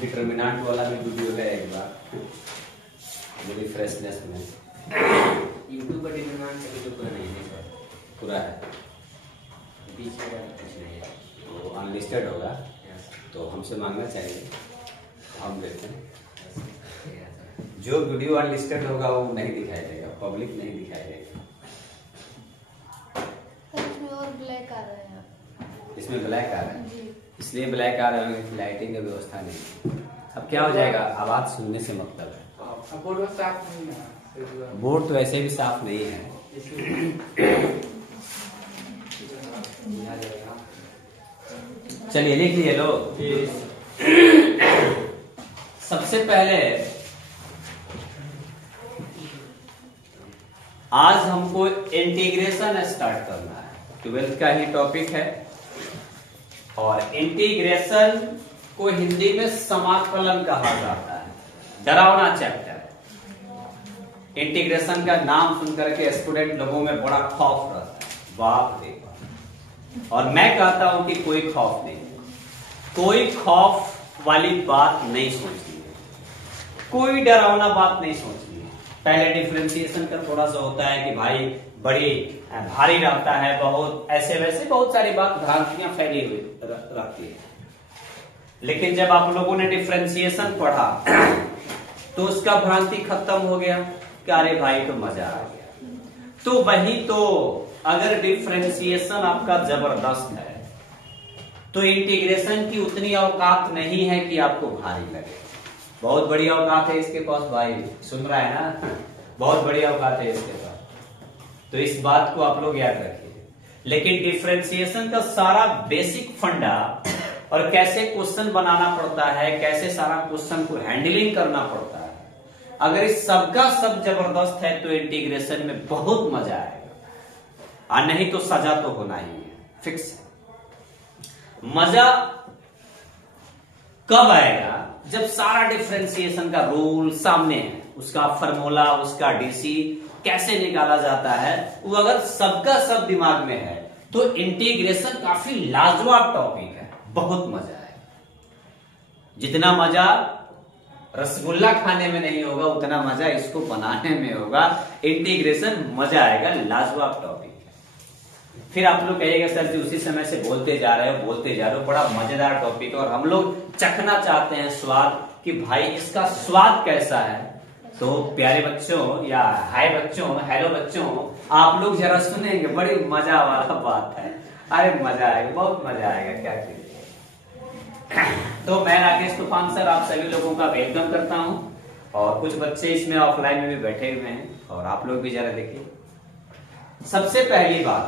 Determinant वाला भी video है एक बार मेरी फ्रेशनेस में। यूट्यूब पर डिटर्मिनेंट का वीडियो पूरा नहीं है सर, पूरा है बीच में कुछ नहीं है, तो अनलिस्टेड होगा तो हमसे मांगना चाहिए, हम देते हैं। जो वीडियो अनलिस्टेड होगा वो नहीं दिखाई देगा, पब्लिक नहीं दिखाई देगा। इसमें और ब्लैक आ रहा है, इसमें ब्लैक आ रहा है, जी। इसलिए ब्लैक आ रहा है, लाइटिंग की व्यवस्था नहीं। अब क्या हो जाएगा, आवाज सुनने से मतलब है। बोर्ड साफ नहीं है, बोर्ड तो ऐसे भी साफ नहीं है। चलिए लिख लिए लो। सबसे पहले आज हमको इंटीग्रेशन स्टार्ट करना है, 12th का ही टॉपिक है। और इंटीग्रेशन को हिंदी में समाकलन कहा जाता है, डरावना चैप्टर। इंटीग्रेशन का नाम सुनकर के स्टूडेंट लोगों में बड़ा खौफ रहता है, बाप रे बाप। और मैं कहता हूं कि कोई खौफ नहीं, कोई खौफ वाली बात नहीं सोचनी है, कोई डरावना बात नहीं सोचनी है। पहले डिफरेंशिएशन का थोड़ा सा होता है कि भाई बड़ी भारी रहता है, बहुत ऐसे वैसे बहुत सारी बात भ्रांतियां फैली हुई रहती है। लेकिन जब आप लोगों ने डिफरेंशिएशन पढ़ा तो उसका भ्रांति खत्म हो गया कि अरे भाई तो मजा आ गया। तो वही तो, अगर डिफरेंशिएशन आपका जबरदस्त है तो इंटीग्रेशन की उतनी औकात नहीं है कि आपको भारी लगे। बहुत बड़ी औकात है इसके पास, भाई सुन रहा है ना, बहुत बड़ी औकात है इसके पास। तो इस बात को आप लोग याद रखिए। लेकिन डिफरेंशिएशन का सारा बेसिक फंडा और कैसे क्वेश्चन बनाना पड़ता है, कैसे सारा क्वेश्चन को हैंडलिंग करना पड़ता है, अगर इस सबका सब जबरदस्त है तो इंटीग्रेशन में बहुत मजा आएगा। और नहीं तो सजा तो होना ही है, फिक्स है। मजा कब आएगा, जब सारा डिफरेंशिएशन का रूल सामने है, उसका फॉर्मूला, उसका डीसी कैसे निकाला जाता है, वो अगर सबका सब दिमाग में है तो इंटीग्रेशन काफी लाजवाब टॉपिक है, बहुत मजा आएगा। जितना मजा रसगुल्ला खाने में नहीं होगा उतना मजा इसको बनाने में होगा। इंटीग्रेशन मजा आएगा, लाजवाब टॉपिक है। फिर आप लोग कहिएगा सर जी उसी समय से बोलते जा रहे हो, बड़ा मजेदार टॉपिक है और हम लोग चखना चाहते हैं स्वाद कि भाई इसका स्वाद कैसा है। तो प्यारे बच्चों या हाय बच्चों, हेलो बच्चों, आप लोग जरा सुनेंगे, बड़ी मजा वाला बात है। अरे मजा आएगा, बहुत मजा आएगा, क्या कीजिए। तो मैं राकेश तूफान सर आप सभी लोगों का वेलकम करता हूं। और कुछ बच्चे इसमें ऑफलाइन में भी बैठे हुए हैं और आप लोग भी जरा देखिए। सबसे पहली बात,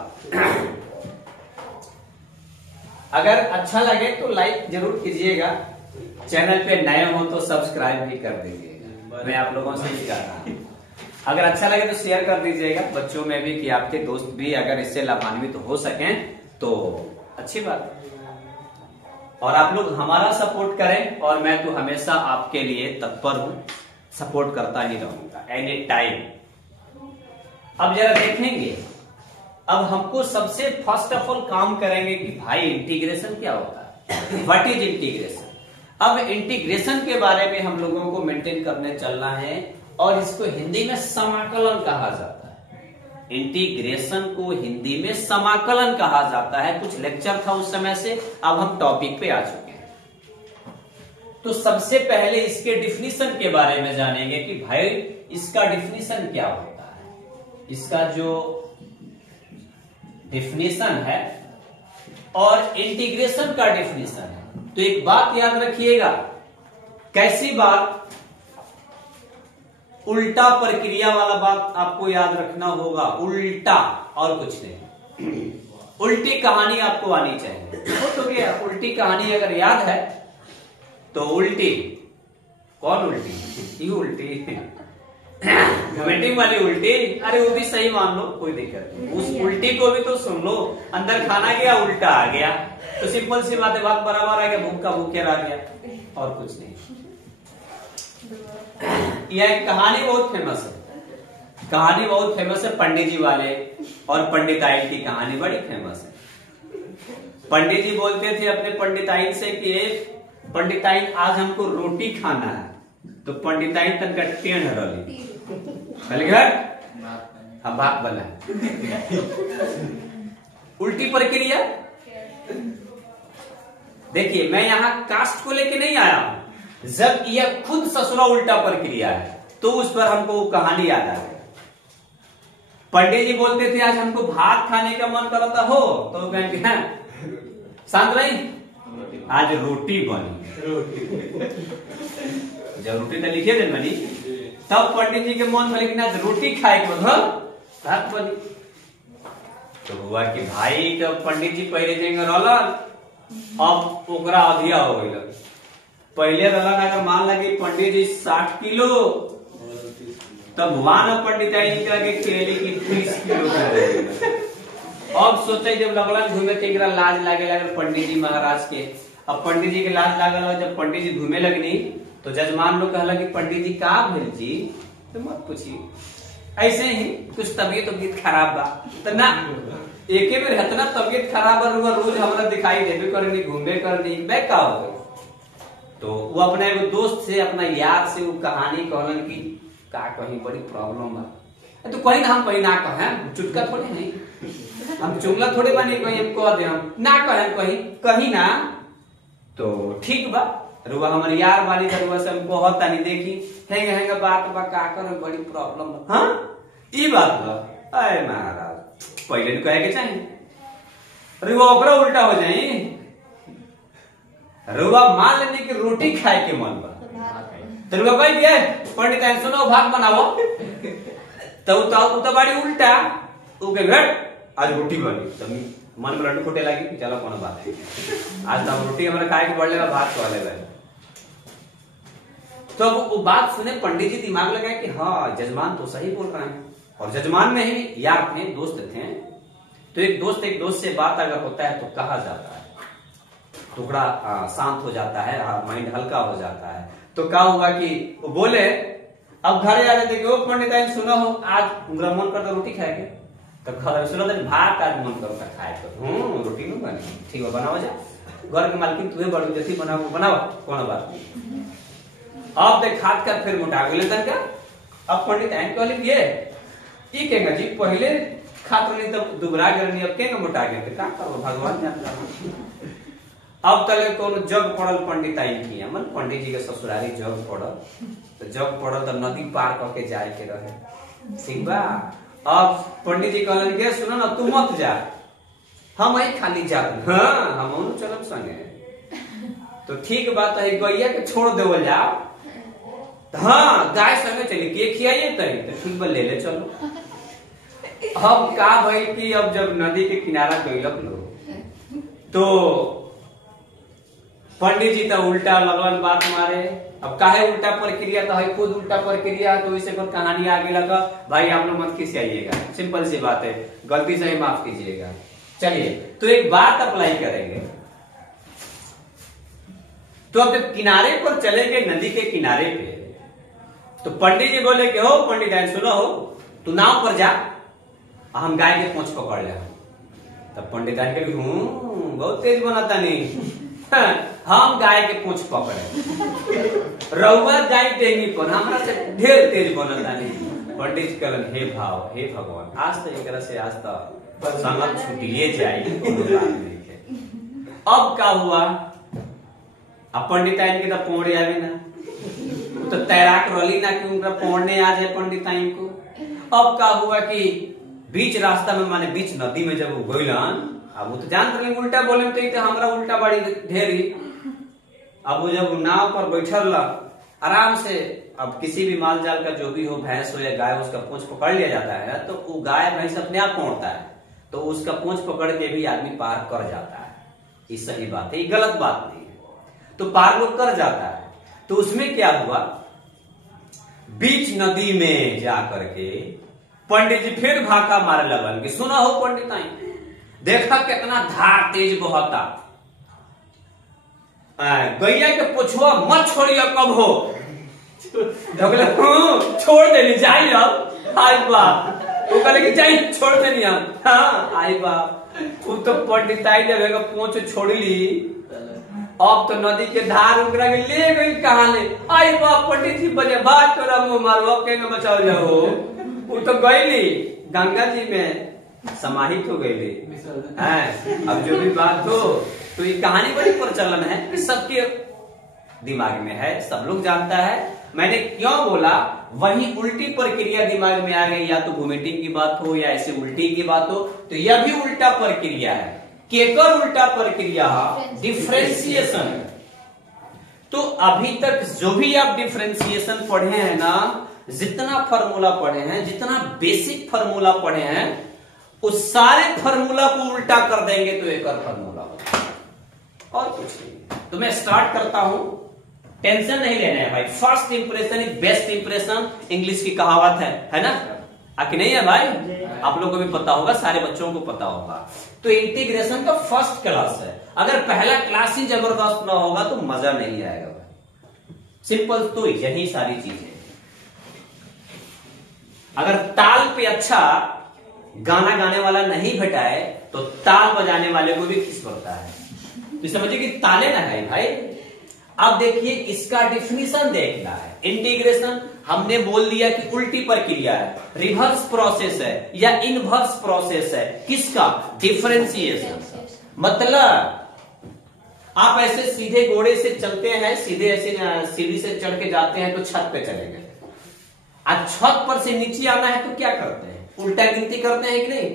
अगर अच्छा लगे तो लाइक जरूर कीजिएगा, चैनल पे नए हो तो सब्सक्राइब भी कर दीजिएगा। मैं आप लोगों से ही कह रहा हूं, अगर अच्छा लगे तो शेयर कर दीजिएगा बच्चों में भी, कि आपके दोस्त भी अगर इससे लाभान्वित हो सकें तो अच्छी बात है। और आप लोग हमारा सपोर्ट करें और मैं तो हमेशा आपके लिए तत्पर हूं, सपोर्ट करता ही रहूंगा एनी टाइम। अब जरा देखेंगे, अब हमको सबसे फर्स्ट ऑफ ऑल काम करेंगे कि भाई इंटीग्रेशन क्या होता है, व्हाट इज इंटीग्रेशन। अब इंटीग्रेशन के बारे में हम लोगों को मेंटेन करने चलना है और इसको हिंदी में समाकलन कहा जाता है। इंटीग्रेशन को हिंदी में समाकलन कहा जाता है। कुछ लेक्चर था उस समय से, अब हम टॉपिक पे आ चुके हैं। तो सबसे पहले इसके डिफिनीशन के बारे में जानेंगे कि भाई इसका डिफिनीशन क्या होता है, इसका जो डिफिनीशन है और इंटीग्रेशन का डिफिनीशन है। तो एक बात याद रखिएगा, कैसी बात, उल्टा प्रक्रिया वाला बात आपको याद रखना होगा, उल्टा और कुछ नहीं। उल्टी कहानी आपको आनी चाहिए। तो क्या उल्टी कहानी अगर याद है तो उल्टी, कौन उल्टी, ये उल्टी वोमिटिंग वाली उल्टी, अरे वो भी सही मान लो, कोई दिक्कत नहीं, उस उल्टी को भी तो सुन लो। अंदर खाना गया, उल्टा आ गया, तो सिंपल सी बात है, बात बराबर आ गया, भूखा भूखे रह गया, और कुछ नहीं। यह कहानी बहुत फेमस है, कहानी बहुत फेमस है, पंडित जी वाले और पंडिताइन की कहानी बड़ी फेमस है। पंडित जी बोलते थे अपने पंडिताइन से कि पंडिताइन आज हमको रोटी खाना है, तो पंडिताइन तक का टेढ़ रही हम बात बना उल्टी प्रक्रिया। देखिए मैं यहाँ कास्ट को लेके नहीं आया हूं, जब यह खुद ससुरा उल्टा प्रक्रिया है तो उस पर हमको वो कहानी याद आ गई। पंडित जी बोलते थे आज हमको भात खाने का मन करता हो, तो कहेंगे शांत रही, आज रोटी बनी। जब रोटी तो लिखे दे बनी, तब पंडित जी के मन में लेकिन आज रोटी खाए को भात बनी। तो हुआ कि भाई तो पंडित जी पहले देंगे रोलन, अब ओकरा अधिया हो गई। पहले रोलन अगर मान लगे पंडित जी 60 किलो, तब भगवान पंडिताई के केली की 30 किलो। अब सोचे जब लगलन घूमे तो लाज लागे लगल पंडित जी महाराज के। अब पंडित जी के लाज लागल, जब पंडित जी घूमे लगनी तो जजमान लोग कहला कि पंडित जी का भेल जी, तो मत पूछिए, ऐसे ही कुछ तबीयत खराब बा, तो ना एक बेर इतना तबीयत खराब है, रोज हमरा दिखाई देवे करनी, घूमे करनी, मैं का हो गई। तो वो अपना एगो दोस्त से, अपना यार से वो कहानी कहलन कि का कहीं बड़ी प्रॉब्लम बा, तो कहीं ना हम कहीं ना कहें, चुटका थोड़े नहीं, हम चुंगला थोड़े बनी कहीं हम कह दे, हम ना कहें कहीं कहीं ना, तो ठीक बा रुआ हमारे यार वाली रुआ से हमको होता नहीं, देखी हेंगे हेंगे बात बा का कर बड़ी प्रॉब्लम बा। हाँ ई बात बा, अरे महाराज पहले तो कहे के चाहिए, रुआ ओकरा उल्टा हो जाए, रुआ मान लेने की रोटी खाए के मन बा, तो रुआ कह दिया पंडित सुनो भात बनाओ, तो बड़ी उल्टा आज रोटी बनी, तो मन में लड्डू फूटे लगी, चलो कौन बात है, आज तो रोटी हमारे खाए के बढ़ लेगा, भात खा लेगा। तो वो बात सुने पंडित जी दिमाग लगाए कि हाँ जजमान तो सही बोल रहे हैं, और जजमान में ही यार थे, दोस्त थे, तो एक दोस्त से बात अगर होता है तो कहा जाता है, टुकड़ा शांत हो जाता है, माइंड हल्का हो जाता है। तो क्या हुआ कि वो बोले, अब घर आ रहे देखो पंडित सुना हो आज मेरा मन करता रोटी खाएंगे, तो घर सुनो भात आज मन करता खाए तो रोटी नहीं बनी, ठीक है बनाओ जा, घर के मालकिन तुम्हें बड़ी जैसी बनाओ कौन बात नहीं। अब देख खाद कर फिर मोटा गए तनका, अब पंडित कहले ये कहेंगे जी पहले खात नहीं तब दुबरा गए, अब कहेंगे मोटा गए, तो क्या करो भगवान जानता। अब तले कौन जग पड़ल पंडित की, मन पंडित जी के ससुरारी जग पड़ल, तो जग पड़ल तो नदी पार करके जाए के रहे, ठीक बा। अब पंडित जी कहलन के सुनो ना तू मत जा, हम ही खाली जा, हाँ हम चलम संगे, तो ठीक बात है गैया के छोड़ देवल जाओ, हाँ गाय संगे चली के खियाइए तरी, तो ठीक बा ले ले चलो। अब का भाई कि अब जब नदी के किनारा गइलक लोग, तो पंडित जी तो उल्टा लगन बात मारे। अब काहे उल्टा प्रक्रिया, तो है खुद उल्टा प्रक्रिया, तो इसे कुछ कहानी आगे लगा, भाई आप लोग मत खिसियाइएगा, सिंपल सी बात है, गलती से ही माफ कीजिएगा। चलिए तो एक बात अप्लाई करेंगे, तो अब जब किनारे पर चले गए नदी के किनारे पे, तो पंडित जी बोले कि हो पंडित सुनो हो, तू नाव पर जा, हम गाय के पूंछ पकड़ ले। तब पंडित के बहुत तेज बनाता नहीं, हम गाय के पूंछ पकड़े, रउआ जाई टेंगी पर हमरा से ढेर तेज बनता नहीं। पंडित कहलन हे भाव हे भगवान, आज तो एक से आज तो संगत छुटिए जाए। अब क्या हुआ, अब पंडिताइन के तो पौड़े आवे ना, तो तैराक रली ना कि उनका पौड़ने आ जाए पंडिताइन को। अब क्या हुआ कि बीच रास्ता में माने बीच नदी में जब वो गइलन, अब वो तो जानते रहे उल्टा बोले तो हमरा उल्टा बड़ी ढेरी। अब वो जब नाव पर बैठल आराम से, अब किसी भी माल जाल का जो भी हो, भैंस हो या गाय, उसका पूंछ पकड़ लिया जाता है, तो वो गाय भैंस अपने आप पहुंचता है, तो उसका पूंछ पकड़ के भी आदमी पार कर जाता है। ये सही बात है, ये गलत बात नहीं है, तो पार लोग कर जाता है। तो उसमें क्या हुआ, बीच नदी में जाकर के पंडित जी फिर भाका मारे लगन कि सुना हो पंडिताई, देखा कितना धार तेज बहता, गैया के पुछुआ मत छोड़िए कब हो। छोड़ देनी चाहिए अब, आई बाप वो कहले कि चाहिए छोड़ देनी हम। हाँ आई बाप, वो तो पंडिताई जब पूछ छोड़ ली, अब तो नदी के धार उकरा के ले गई कहा ले। आई बाप पंडित जी बजे बात तोरा मुंह मारो के न बचाओ जाओ। वो तो गईली गंगा जी में समाहित हो गई। अब जो भी बात हो, तो ये कहानी बड़ी प्रचलन है कि सबके दिमाग में है, सब लोग जानता है। मैंने क्यों बोला, वही उल्टी प्रक्रिया दिमाग में आ गई, या तो वोमिटिंग की बात हो या ऐसे उल्टी की बात हो, तो यह भी उल्टा प्रक्रिया है। केकर उल्टा प्रक्रिया, डिफरेंशिएशन। तो अभी तक जो भी आप डिफरेंशिएशन पढ़े हैं ना, जितना फार्मूला पढ़े हैं, जितना बेसिक फार्मूला पढ़े हैं, उस सारे फार्मूला को उल्टा कर देंगे तो एक और फार्मूला होगा, और कुछ नहीं। तो मैं स्टार्ट करता हूं, टेंशन नहीं लेना है भाई। First impression is best impression, English की कहावत है ना, कि नहीं है भाई? आप लोगों को भी पता होगा, सारे बच्चों को पता होगा। तो इंटीग्रेशन का फर्स्ट क्लास है, अगर पहला क्लास ही जबरदस्त ना होगा तो मजा नहीं आएगा भाई। सिंपल तो यही सारी चीजें। अगर ताल पे अच्छा गाना गाने वाला नहीं भेटाए तो ताल बजाने वाले को भी किस पड़ता है। तो समझिए कि ताले ना है भाई। अब देखिए इसका डिफिनीशन देखना है। इंटीग्रेशन हमने बोल दिया कि उल्टी प्रक्रिया है, रिवर्स प्रोसेस है या इनवर्स प्रोसेस है, किसका? डिफरेंशिएशन। मतलब आप ऐसे सीधे घोड़े से चलते हैं, सीधे ऐसे सीढ़ी से चढ़ के जाते हैं तो छत पे चले गए। आज छत पर से नीचे आना है तो क्या करते हैं? उल्टा गिनती करते हैं कि नहीं?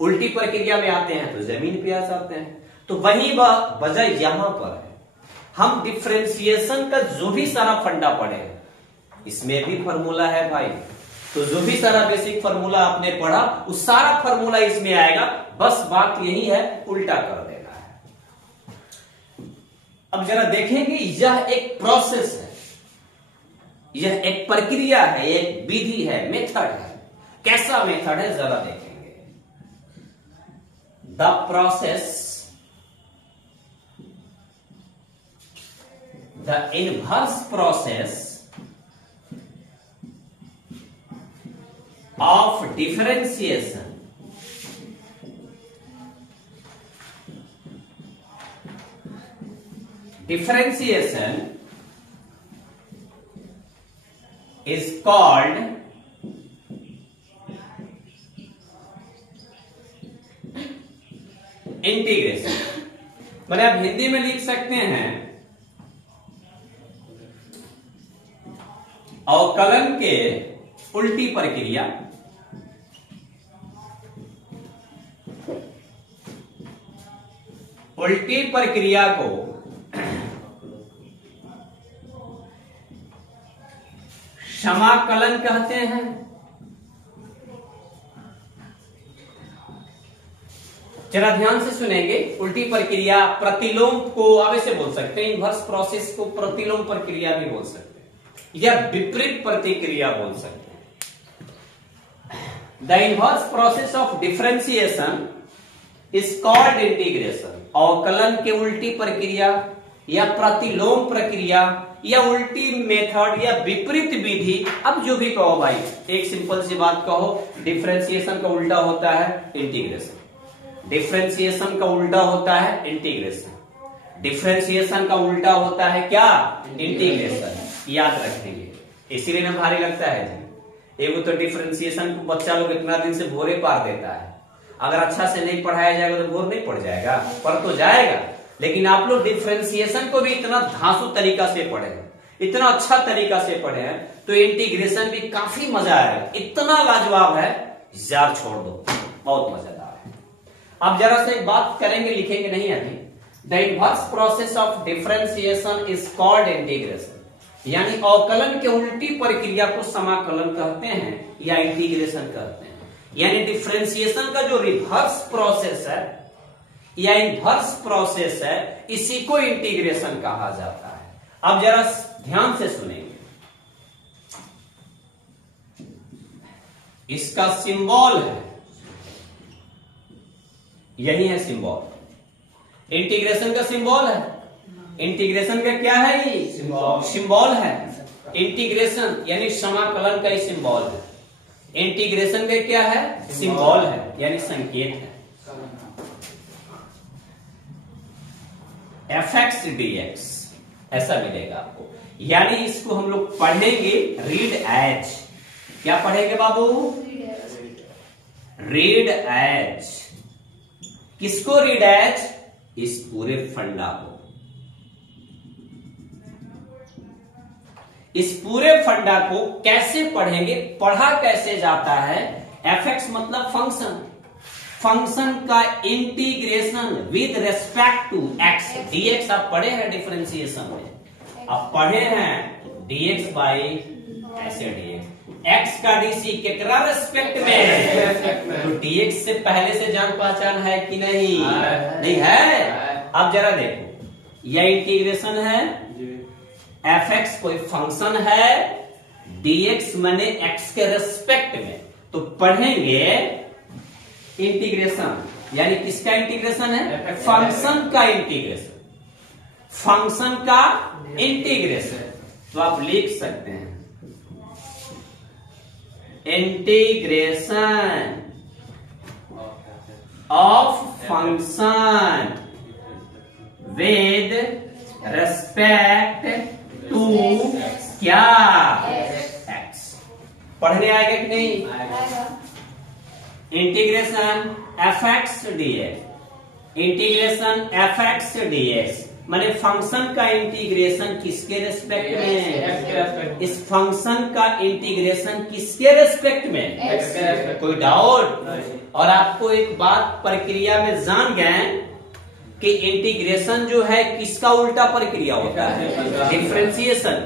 उल्टी प्रक्रिया में आते हैं तो जमीन पे आ जाते हैं। तो वही वजह यहां पर है। हम डिफरेंशिएशन का जो भी सारा फंडा पढ़े, इसमें भी फॉर्मूला है भाई। तो जो भी सारा बेसिक फॉर्मूला आपने पढ़ा, उस सारा फॉर्मूला इसमें आएगा। बस बात यही है, उल्टा कर देना है। अब जरा देखेंगे, यह एक प्रोसेस है, यह एक प्रक्रिया है, एक विधि है, मेथड है। कैसा मेथड है जरा देखेंगे। The process, the inverse process of differentiation is called integration. मैंने आप हिंदी में लिख सकते हैं, अवकलन के उल्टी प्रक्रिया, उल्टी प्रक्रिया को समाकलन कहते हैं। जरा ध्यान से सुनेंगे। उल्टी प्रक्रिया, प्रतिलोम को आप ऐसे बोल सकते हैं, इनवर्स प्रोसेस को प्रतिलोम प्रक्रिया भी बोल सकते हैं या विपरीत प्रतिक्रिया बोल सकते हैं। The inverse process of differentiation is called integration. अवकलन के उल्टी प्रक्रिया या प्रतिलोम प्रक्रिया या उल्टी मेथड या विपरीत विधि, अब जो भी कहो भाई, एक सिंपल सी बात कहो, डिफरेंशिएशन का उल्टा होता है इंटीग्रेशन, डिफरेंशिएशन का उल्टा होता है इंटीग्रेशन, डिफरेंशिएशन का उल्टा होता है क्या? इंटीग्रेशन। याद रखेंगे, इसीलिए ना भारी लगता है जी। एगो तो डिफरेंशिएशन को बच्चा लोग इतना दिन से भोरे पार देता है, अगर अच्छा से नहीं पढ़ाया जाएगा तो भोर नहीं पड़ जाएगा, पर तो जाएगा। लेकिन आप लोग डिफरेंशिएशन को भी इतना धांसू तरीका से पढ़े हैं, इतना अच्छा तरीका से पढ़े हैं, तो इंटीग्रेशन भी काफी मजा आएगा। इतना लाजवाब है, यार छोड़ दो, बहुत मजेदार है। अब जरा से एक बात करेंगे, लिखेंगे नहीं अभी। The inverse process of differentiation is called integration, यानी अवकलन के उल्टी प्रक्रिया को समाकलन कहते हैं या इंटीग्रेशन कहते हैं। यानी डिफरेंशिएशन का जो रिवर्स प्रोसेस है या इनवर्स प्रोसेस है, इसी को इंटीग्रेशन कहा जाता है। अब जरा ध्यान से सुनेंगे। इसका सिंबल है, यही है सिंबल। इंटीग्रेशन का सिंबल है, इंटीग्रेशन का क्या है, ये सिंबल है। इंटीग्रेशन यानी समाकलन का ही सिंबल है। इंटीग्रेशन का क्या है, सिंबल है यानी संकेत है। fx dx ऐसा मिलेगा आपको, यानी इसको हम लोग पढ़ेंगे रीड एज। क्या पढ़ेंगे बाबू, रीड एज। किसको रीड एज, इस पूरे फंडा को। इस पूरे फंडा को कैसे पढ़ेंगे, पढ़ा कैसे जाता है। fx मतलब फंक्शन, फंक्शन का integration with respect to x। dx आप पढ़े हैं डिफरेंशिएशन में, आप पढ़े हैं dx बाई ऐसे dx। x का dc केकरा रेस्पेक्ट में, तो dx से पहले से जान पहचान है कि नहीं, नहीं है। अब जरा देखो, यह इंटीग्रेशन है, fx कोई फंक्शन है, dx माने x के रेस्पेक्ट में, तो पढ़ेंगे इंटीग्रेशन, यानी किसका इंटीग्रेशन है, फंक्शन का इंटीग्रेशन, फंक्शन का इंटीग्रेशन। तो आप लिख सकते हैं integration of function with respect to क्या, x। पढ़ने आएगा कि नहीं, integration fx dx, integration fx dx माने फंक्शन का इंटीग्रेशन किसके रेस्पेक्ट में, इस फंक्शन का इंटीग्रेशन किसके रेस्पेक्ट में, कोई डाउट। और आपको एक बात प्रक्रिया में जान गए कि इंटीग्रेशन जो है किसका उल्टा प्रक्रिया होता है, डिफरेंशिएशन,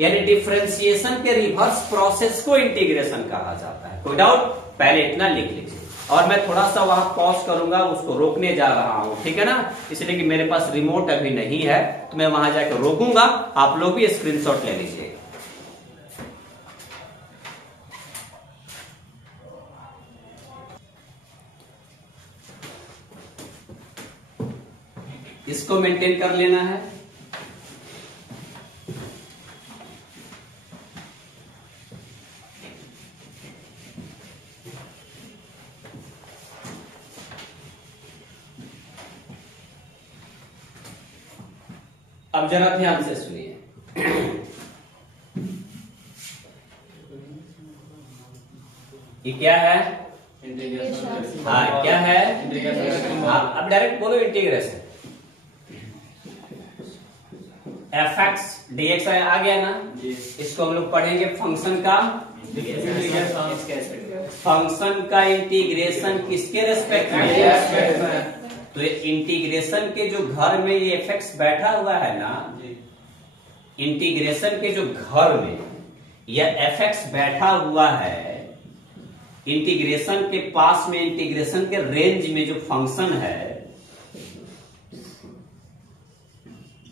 यानी डिफरेंशिएशन के रिवर्स प्रोसेस को इंटीग्रेशन कहा जाता है। कोई डाउट, पहले इतना लिख लीजिए। और मैं थोड़ा सा वहां पॉज करूंगा, उसको रोकने जा रहा हूं, ठीक है ना, इसलिए कि मेरे पास रिमोट अभी नहीं है, तो मैं वहां जाकर रोकूंगा। आप लोग भी स्क्रीनशॉट ले लीजिए। इसको मेंटेन कर लेना है। अब जरा ध्यान से सुनिए। ये क्या है, हाँ क्या है, हाँ अब डायरेक्ट बोलो इंटीग्रेशन। fx dx आ गया ना, इसको हम लोग पढ़ेंगे फंक्शन का, फंक्शन का इंटीग्रेशन किसके रेस्पेक्ट में, तो ये इंटीग्रेशन के जो घर में ये fx बैठा हुआ है ना, इंटीग्रेशन के जो घर में यह fx बैठा हुआ है, इंटीग्रेशन के पास में, इंटीग्रेशन के रेंज में जो फंक्शन है,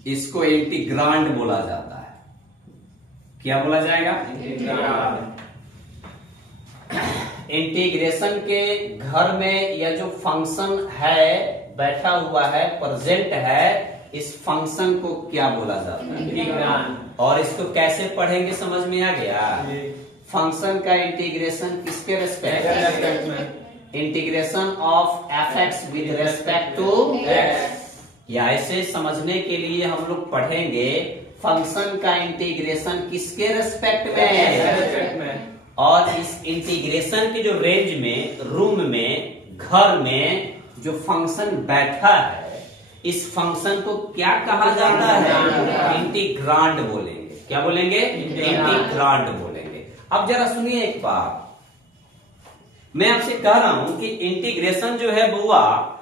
इसको इंटीग्रांड बोला जाता है। क्या बोला जाएगा, इंटीग्रेशन के घर में यह जो फंक्शन है बैठा हुआ है, प्रेजेंट है, इस फंक्शन को क्या बोला जाता है, इंटीग्रांड। और इसको कैसे पढ़ेंगे समझ में आ गया, फंक्शन का इंटीग्रेशन किसके रेस्पेक्ट में, integration of fx with respect to x। या ऐसे समझने के लिए हम लोग पढ़ेंगे फंक्शन का इंटीग्रेशन किसके रेस्पेक्ट में, और इस इंटीग्रेशन के जो रेंज में, रूम में, घर में जो फंक्शन बैठा है, इस फंक्शन को क्या कहा जाता है, इंटीग्रांड बोलेंगे। क्या बोलेंगे, इंटीग्रांड बोलेंगे। अब जरा सुनिए एक बात, मैं आपसे कह रहा हूं कि इंटीग्रेशन जो है बुआ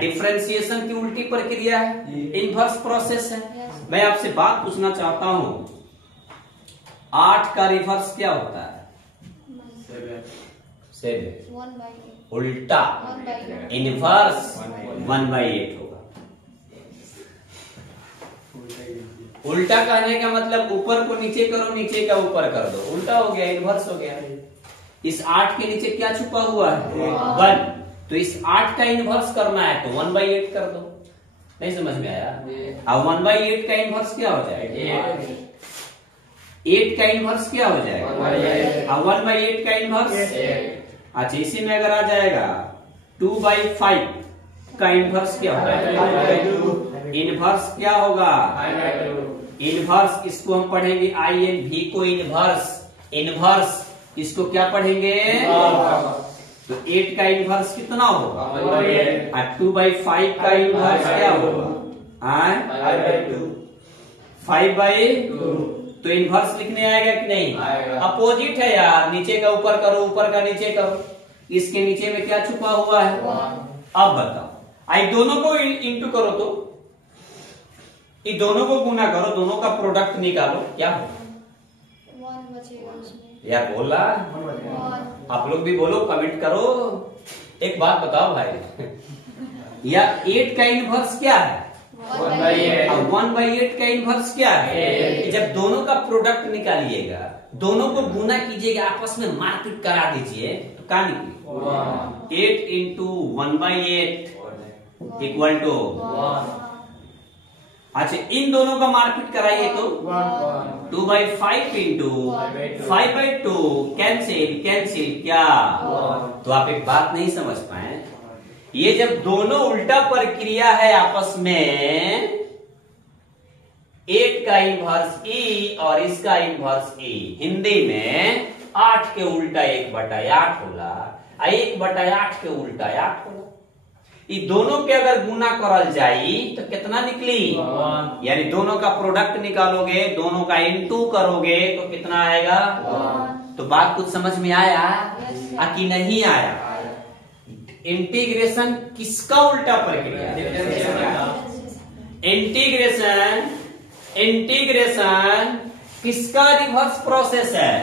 डिफरेंशिएशन की उल्टी प्रक्रिया है, इनवर्स प्रोसेस है। मैं आपसे बात पूछना चाहता हूं, 8 का रिवर्स क्या होता है, 7। उल्टा इनवर्स 1/8 होगा। उल्टा कहने का मतलब ऊपर को नीचे करो, नीचे का ऊपर कर दो, उल्टा हो गया, इनवर्स हो गया। इस 8 के नीचे क्या छुपा हुआ है 1। तो इस 8 का इनवर्स करना है तो 1/8 कर दो। नहीं समझ में आया? अब 1/8 का इनवर्स क्या हो जाएगा 8 का इनवर्स क्या हो जाएगा अब 1/8 का इनवर्स। अच्छा इसी में अगर आ जाएगा 2/5 का इनवर्स क्या होगा इनवर्स क्या होगा इनवर्स। इसको हम पढ़ेंगे INV को इनवर्स इसको क्या पढ़ेंगे तो 8 का इनवर्स कितना होगा और 2/5 का इनवर्स क्या होगा 5/2। तो इनवर्स लिखने आएगा कि नहीं अपोजिट है यार, नीचे का ऊपर करो ऊपर का नीचे करो। इसके नीचे में क्या छुपा हुआ है अब बताओ आई दोनों को इंटू करो तो ये दोनों को गुना करो दोनों का प्रोडक्ट निकालो क्या होगा 1 बचेगा उसमें यार बोला 1। आप लोग भी बोलो कमेंट करो। एक बात बताओ भाई या 8 का इनवर्स क्या है 1/8 का इनवर्स क्या है कि जब दोनों का प्रोडक्ट निकालिएगा दोनों को गुना कीजिएगा आपस में मारपीट करा दीजिए तो क्या निकले 8 into 1/8 इक्वल टू। अच्छा इन दोनों का मारपीट कराइए तो 2/5 into 5/2 कैंसिल क्या। तो आप एक बात नहीं समझ पाए ये जब दोनों उल्टा प्रक्रिया है आपस में 8 का इनवर्स E और इसका इनवर्स E हिंदी में 8 के उल्टा 1/8 होला 1/8 के उल्टा 8 होला। ये दोनों के अगर गुना करल जाई तो कितना निकली यानी दोनों का प्रोडक्ट निकालोगे दोनों का इनटू करोगे तो कितना आएगा तो बात कुछ समझ में आया कि नहीं आया। इंटीग्रेशन किसका उल्टा प्रक्रिया इंटीग्रेशन किसका रिवर्स प्रोसेस है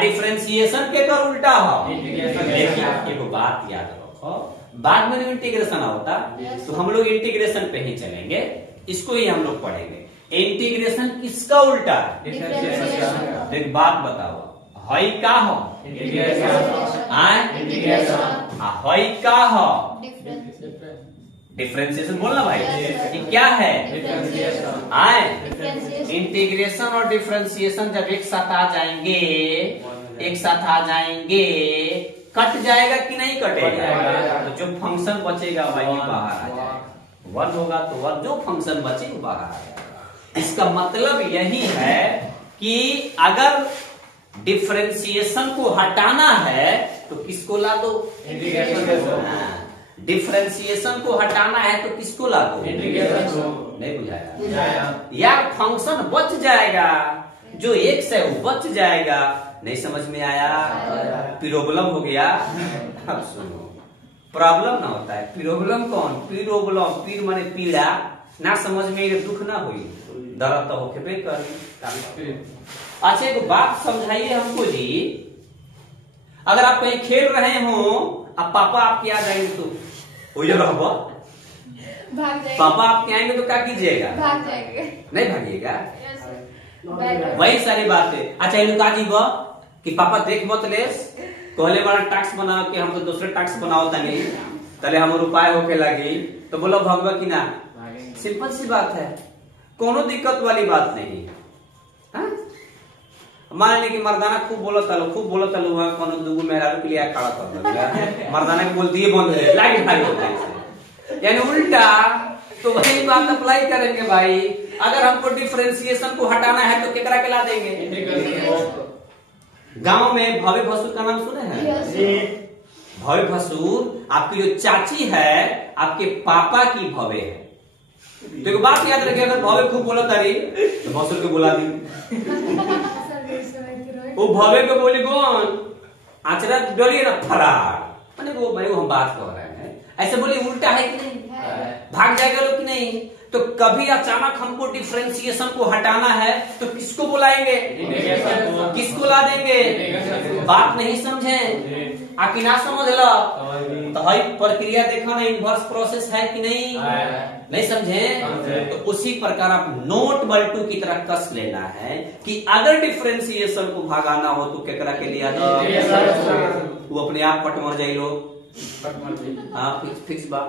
डिफरेंशिएशन के कर उल्टा हो। लेकिन एक बात याद रखो बाद में इंटीग्रेशन होता तो हम लोग इंटीग्रेशन पे ही चलेंगे इसको ही हम लोग पढ़ेंगे। इंटीग्रेशन किसका उल्टा है एक बात बताओ हई का हो हई का हो डिफरेंशिएशन बोलना भाई ये क्या है इंटीग्रेशन और डिफरेंशिएशन जब एक साथ आ जाएंगे कट जाएगा कि नहीं कटेगा तो जो फंक्शन बचेगा वही बाहर आ जाएगा 1 होगा तो 1 जो फंक्शन बचे वो बाहर आ जाएगा। इसका मतलब यही है कि अगर डिफरेंशिएशन को हटाना है तो किसको ला दो डिफरेंशिएशन को हटाना है तो किसको ला दो नहीं बुझाया यार फंक्शन बच जाएगा जो एक से वो बच जाएगा। नहीं समझ में आया प्रॉब्लम हो गया। अब सुनो प्रॉब्लम ना होता है प्रॉब्लम कौन प्रॉब्लम पीर माने पीड़ा ना समझ में दुख ना हुई दर्द तो होके कर। अच्छा एक बात समझाइए हमको जी अगर आप कहीं खेल रहे हो अब पापा आपके आ जाएंगे तो हो भाग जाएंगे पापा आपके आएंगे तो क्या कीजिएगा भाग जाएंगे नहीं भागिएगा वही सारी बात है। अच्छा इनका जी कि पापा देख मत ले कहले बड़ा टैक्स बना के हम तो दूसरे टैक्स बनाओ तनी तले हम उपाय होके लगी तो बोलो भगवा की ना सिंपल सी बात है कोनो दिक्कत वाली बात नहीं। मान ली कि मर्दाना खूब बोलो तलो वहां कोनो दुगु मेहरारू के लिए खड़ा कर दो मर्दाना के बोल दिए बंद है लाइट भाई होता है यानी उल्टा तो वही बात अप्लाई करेंगे भाई। अगर हमको डिफरेंशिएशन को हटाना है तो केकरा के ला देंगे गांव में भव्य भसूर का नाम सुने हैं भव्य भसूर आपकी जो चाची है आपके पापा की भव्य है। तो एक बात याद रखिए अगर भव्य खूब बोला तारी तो भसूर को बुला दी वो भव्य को बोली कौन आचरा डलिए ना फरार मैंने वो भाई वो हम बात कर रहे हैं ऐसे बोली उल्टा है कि नहीं भाग जाएगा लोग कि नहीं। तो कभी अचानक हमको डिफरेंशिएशन को हटाना है तो किसको बुलाएंगे किसको ला देंगे बात नहीं समझे। आकि ना समझ लो तो हई प्रक्रिया देखो ना, इनवर्स प्रोसेस है कि नहीं, नहीं समझे? तो उसी प्रकार आप नोट बल्टू की तरह कस लेना है कि अगर डिफरेंशिएशन को भागाना हो तो केकरा के लिए वो अपने आप पट मर जाइलो। हाँ फिक्स बा।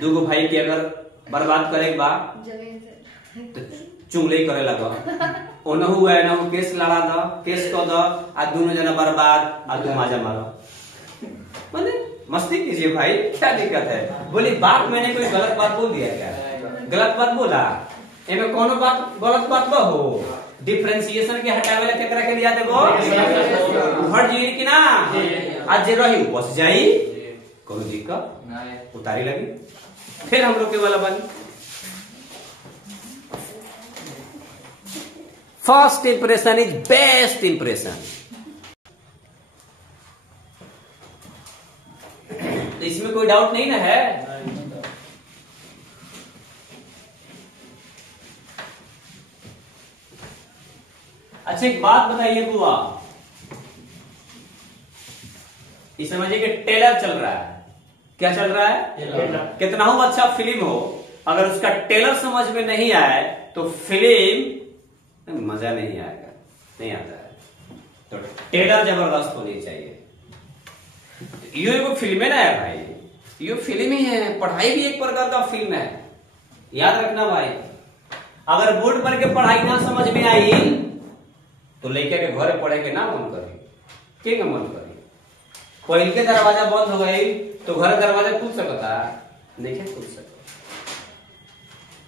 दूगो भाई के अगर बर्बाद करे बा तो चुंगली करे लगा, ओनहु है ना केस लड़ा दो, केस को दो, आ दोनों जना बर्बाद, आ तुम आजा मारो। मतलब मस्ती कीजिए भाई, क्या दिक्कत है? बोली बात मैंने कोई गलत बात बोल दिया क्या? गलत बात बोला? इनमें कोनो बात गलत बात बा हो? डिफरेंशिएशन के हटावे ला केकरा के लिया देबो? हट जी कि ना? आज जे रही बस जाई, कोनो दिक्कत उतारी लगी, फिर हम लोग के वाला बनी। First impression is best impression. तो इसमें कोई डाउट नहीं ना है? अच्छा एक बात बताइए बुआ, इस समझिए कि टेलर चल रहा है। क्या चल रहा है? कितना हो अच्छा फिल्म हो, अगर उसका टेलर समझ में नहीं आए तो फिल्म मजा नहीं आएगा, नहीं आता है। तो टेलर जबरदस्त होनी चाहिए। ये एगो फिल्म है ना भाई, ये फिल्म ही है, पढ़ाई भी एक प्रकार का फिल्म है, याद रखना भाई। अगर बोर्ड पर के पढ़ाई ना समझ में आई तो लेके के घर पढ़े के ना मन करी, क्या मन करी? पहल के दरवाजा बंद हो गई तो घर दरवाजा खुल सकता? नहीं खुल सकता।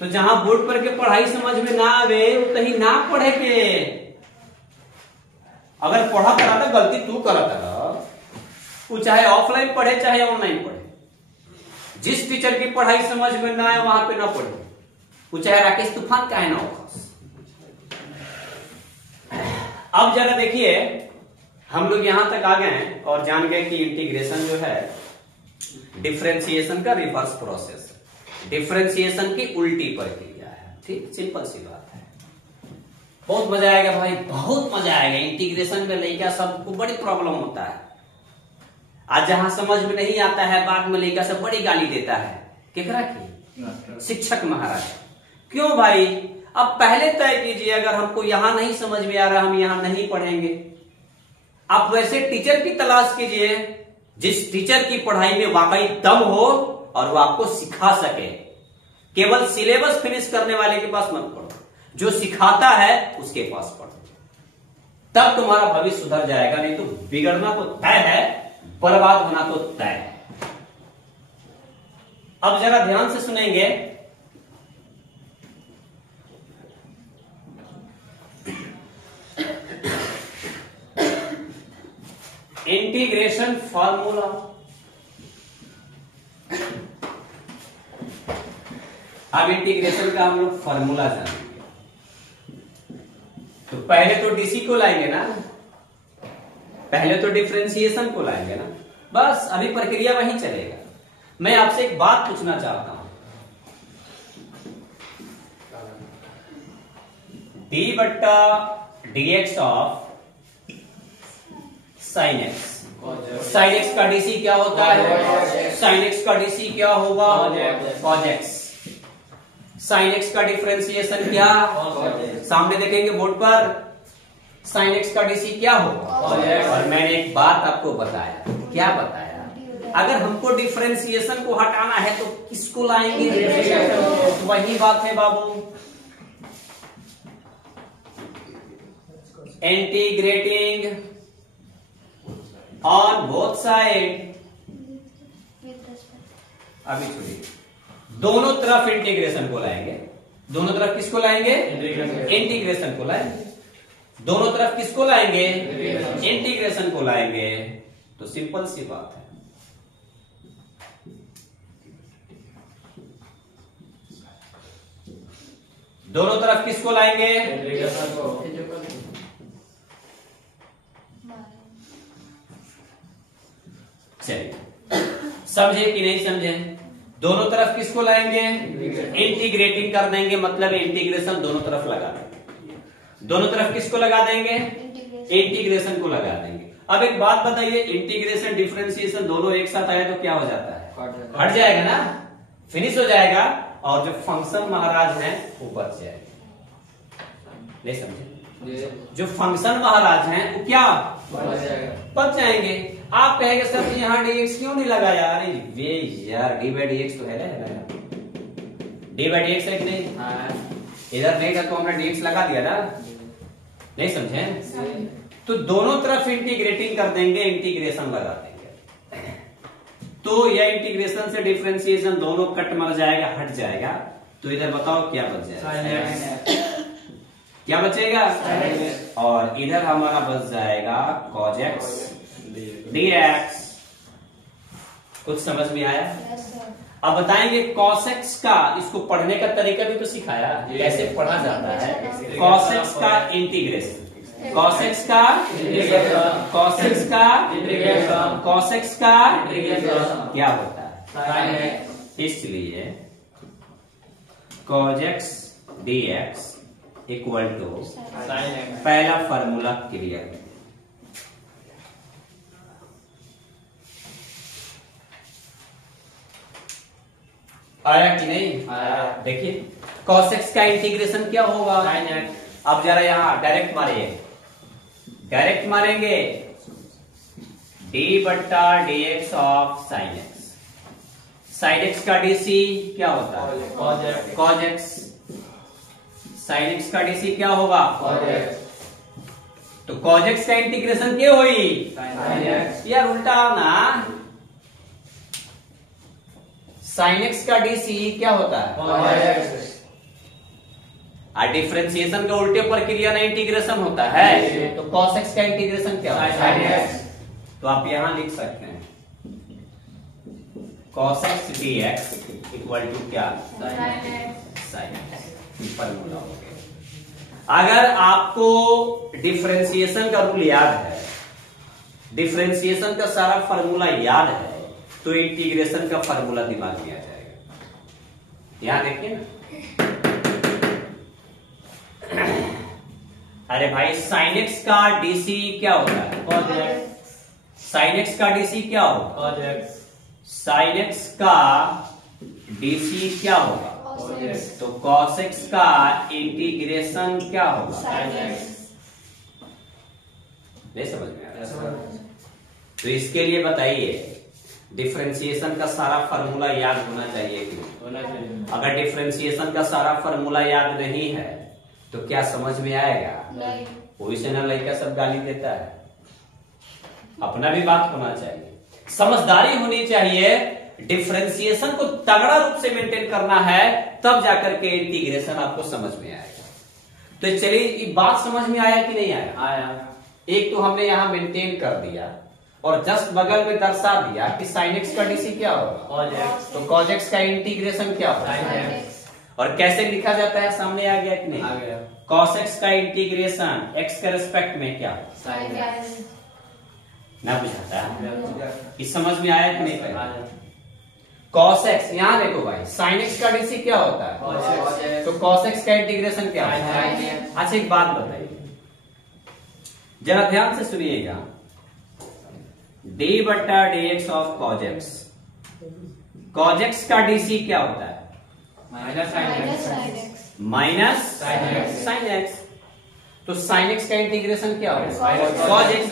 तो जहां बोर्ड पर के पढ़ाई समझ में ना आवे वो कहीं ना पढ़े के। अगर पढ़ा करा तो गलती तू करा था, वो चाहे ऑफलाइन पढ़े चाहे ऑनलाइन पढ़े, जिस टीचर की पढ़ाई समझ में ना आए वहां पे ना पढ़े, वो चाहे राकेश तूफान का है ना हो। अब जरा देखिए, हम लोग यहां तक आ गए हैं और जान गए कि इंटीग्रेशन जो है डिफरेंशिएशन का रिवर्स प्रोसेस, डिफरेंशिएशन की उल्टी प्रक्रिया है। ठीक, सिंपल सी बात है। बहुत मजा आएगा भाई, बहुत मजा आएगा। इंटीग्रेशन में लड़का सबको बड़ी प्रॉब्लम होता है। आज जहां समझ में नहीं आता है बाद में लड़का सब बड़ी गाली देता है। केकरा की? शिक्षक महाराज। क्यों भाई? अब पहले तय कीजिए, अगर हमको यहां नहीं समझ में आ रहा हम यहां नहीं पढ़ेंगे। आप वैसे टीचर की तलाश कीजिए जिस टीचर की पढ़ाई में वाकई दम हो और वो आपको सिखा सके। केवल सिलेबस फिनिश करने वाले के पास मत पढ़ो, जो सिखाता है उसके पास पढ़ो, तब तुम्हारा भविष्य सुधर जाएगा। नहीं तो बिगड़ना तो तय है, बर्बाद होना तो तय है। अब जरा ध्यान से सुनेंगे। Integration formula. अब इंटीग्रेशन का हम लोग फॉर्मूला जानेंगे। तो पहले तो डीसी को लाएंगे ना, पहले तो डिफरेंशिएशन को लाएंगे ना, बस अभी प्रक्रिया वहीं चलेगा। मैं आपसे एक बात पूछना चाहता हूं, डी बट्टा dx of sine x. Sine x का डीसी क्या होता है? साइन एक्स का डीसी क्या होगा? Cos x. साइन एक्स का डिफरेंशिएशन क्या? सामने देखेंगे बोर्ड पर, साइन एक्स का डीसी क्या होगा? और मैंने एक बात आपको बताया। क्या बताया? अगर हमको डिफरेंशिएशन को हटाना है तो किसको लाएंगे? तो वही बात है बाबू, इंटीग्रेटिंग ऑन बोथ साइड। अभी छोड़िए, दोनों तरफ इंटीग्रेशन को लाएंगे। दोनों तरफ किसको लाएंगे? इंटीग्रेशन को लाएंगे। दोनों तरफ किसको लाएंगे? इंटीग्रेशन को लाएंगे। तो सिंपल सी बात है, दोनों तरफ किसको लाएंगे? चलिए, समझे कि नहीं समझे? दोनों तरफ किसको लाएंगे? इंटीग्रेटिंग कर देंगे, मतलब इंटीग्रेशन दोनों तरफ लगा देंगे। दोनों तरफ किसको लगा देंगे? इंटीग्रेशन को लगा देंगे। अब एक बात बताइए, इंटीग्रेशन डिफरेंशिएशन दोनों एक साथ आए तो क्या हो जाता है? हट जाएगा ना, फिनिश हो जाएगा, और जो फंक्शन महाराज हैं वो बच जाएंगे। नहीं समझे? जो फंक्शन महाराज हैं वो क्या बच जाएंगे। आप कहेंगे सर यहाँ dx क्यों नहीं लगा यार? वे यार d/dx तो है ना, d/dx है कि नहीं? इधर नहीं था तो हमने dx लगा दिया ना, नहीं समझे? तो दोनों तरफ इंटीग्रेटिंग कर देंगे, इंटीग्रेशन लगा देंगे, तो यह इंटीग्रेशन से डिफरेंशिएशन दोनों कट मर जाएगा, हट जाएगा। तो इधर बताओ क्या बच जाएगा? क्या बचेगा? और इधर हमारा बच जाएगा cos x dx। कुछ समझ में आया? Yes sir. अब बताएंगे cos x का, इसको पढ़ने का तरीका भी तो सिखाया, कैसे पढ़ा जाता है। cos x का इंटीग्रेशन, cos x का cos x का cos x का क्या होता है? इसलिए cos x dx equal to पहला फॉर्मूला क्लियर। आया कि नहीं? आया। देखिए cos x का इंटीग्रेशन क्या होगा? अब जरा यहां डायरेक्ट मारिए, डायरेक्ट मारेंगे d/dx of sin x। sin x का dc क्या होता है? cos x। sin x का dc क्या होगा? तो cos x का इंटीग्रेशन क्या हुई? यार उल्टा ना, sin x का dc क्या होता है? डिफरेंशिएशन के उल्टे प्रक्रिया में इंटीग्रेशन होता है, तो cos x का इंटीग्रेशन क्या होता है? तो आप यहां लिख सकते हैं cos x dx equal to क्या? sin x। फॉर्मूला हो गया। अगर आपको डिफरेंशिएशन का रूल याद है, डिफरेंशिएशन का सारा फॉर्मूला याद है, तो इंटीग्रेशन का फॉर्मूला दिमाग में आ जाएगा। यहां देखिए ना, अरे भाई sin x का dc क्या होता है? sin x का dc क्या होगा? sin x का dc क्या होगा? तो cos x का इंटीग्रेशन क्या होगा? नहीं समझ में आ रहा? तो इसके लिए बताइए, डिफरेंशिएशन का सारा फॉर्मूला याद होना चाहिए कि नहीं? अगर डिफरेंशिएशन का सारा फॉर्मूला याद नहीं है तो क्या समझ में आएगा? नहीं। कोई से ना लड़का सब गाली देता है, अपना भी बात होना चाहिए, समझदारी होनी चाहिए। डिफरेंशिएशन को तगड़ा रूप से मेंटेन करना है, तब जाकर के इंटीग्रेशन आपको समझ में आएगा। तो चलिए ये बात समझ में आया कि नहीं आया? आया। एक तो हमने यहां मेंटेन कर दिया और जस्ट बगल में दर्शा दिया कि sin x का dc क्या होगा? तो cos x का इंटीग्रेशन क्या होगा? और कैसे लिखा जाता है सामने आ गया कि नहीं? आ गया। cos x का इंटीग्रेशन x के रिस्पेक्ट में क्या? ना बुझाता है? इस समझ में आया कि नहीं? cos x, यहां देखो भाई, sin x का dc क्या होता है? तो cos x का इंटीग्रेशन क्या होता है? अच्छा एक बात बताइए, जरा ध्यान से सुनिएगा, d/dx of cos x, cos x का dc क्या होता है? Minus sin x। तो sin x का इंटीग्रेशन क्या होगा? cos x।